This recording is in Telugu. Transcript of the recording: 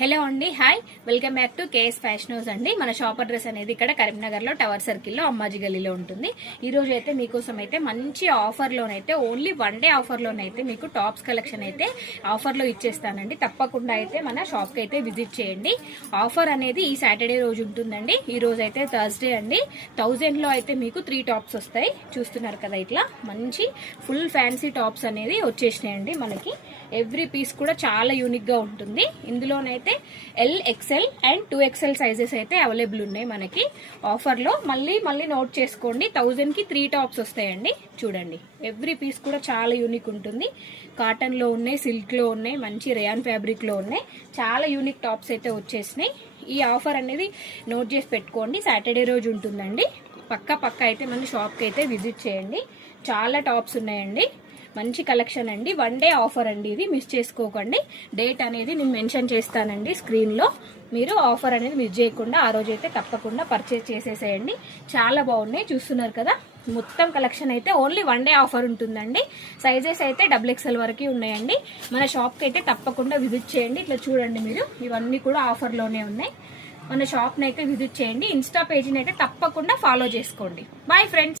హలో అండి, hi, welcome back to KS fashion house అండి. మన షాప్ అడ్రస్ అనేది ఇక్కడ కరీంనగర్ లో టవర్ సర్కిల్ లో అమ్మాజీ గల్లీలో ఉంటుంది. ఈ రోజు అయితే మీకోసం అయితే మంచి ఆఫర్ లోనైతే ఓన్లీ 1 డే ఆఫర్ లోనైతే మీకు టాప్స్ కలెక్షన్ అయితే ఆఫర్ లో ఇచ్చేస్తానండి. తప్పకుండా అయితే మన షాప్ కి అయితే విజిట్ చేయండి. ఆఫర్ అనేది ఈ సాటర్డే రోజు ఉంటుందండి. ఈ రోజు అయితే థర్స్డే అండి. 1000 లో అయితే మీకు 3 టాప్స్ వస్తాయి. చూస్తున్నారు కదా, ఇట్లా మంచి ఫుల్ ఫ్యాన్సీ టాప్స్ అనేది వచ్చేసినాయండి. మనకి ఎవ్రీ పీస్ కూడా చాలా యూనిక్ గా ఉంటుంది. ఇందులోనైతే L, XL and 2XL sizes అయితే అవైలబుల్ ఉన్నాయి మనకి ఆఫర్ లో. మళ్ళీ నోట్ చేసుకోండి, 1000 కి 3 టాప్స్ వస్తాయండి. చూడండి, ఎవ్రీ పీస్ కూడా చాలా యూనిక్ ఉంటుంది. కాటన్ లో ఉన్నాయి, సిల్క్ లో ఉన్నాయి, మంచి రేయాన్ ఫ్యాబ్రిక్ లో ఉన్నాయి. చాలా యూనిక్ టాప్స్ అయితే వచ్చేసినాయి. ఈ ఆఫర్ అనేది నోట్ చేసి పెట్టుకోండి. సాటర్డే రోజు ఉంటుందండి. పక్క అయితే మన షాప్ కి అయితే విజిట్ చేయండి. చాలా టాప్స్ ఉన్నాయండి. మంచి కలెక్షన్ అండి. 1 డే ఆఫర్ అండి, ఇది మిస్ చేసుకోకండి. డేట్ అనేది నేను మెన్షన్ చేస్తానండి స్క్రీన్ లో. మీరు ఆఫర్ అనేది మిస్ చేయకుండా ఆ రోజు అయితే తప్పకుండా పర్చేస్ చేసేసేయండి. చాలా బాగున్నాయి, చూస్తున్నారు కదా. మొత్తం కలెక్షన్ అయితే ఓన్లీ 1 డే ఆఫర్ ఉంటుందండి. సైజెస్ అయితే XXL వరకు ఉన్నాయండి. మన షాప్ కి అయితే తప్పకుండా విజిట్ చేయండి. ఇట్లా చూడండి మీరు, ఇవన్నీ కూడా ఆఫర్ లోనే ఉన్నాయి. మన షాప్ ని అయితే విజిట్ చేయండి. ఇన్స్టా పేజీని అయితే తప్పకుండా ఫాలో చేసుకోండి. Bye friends.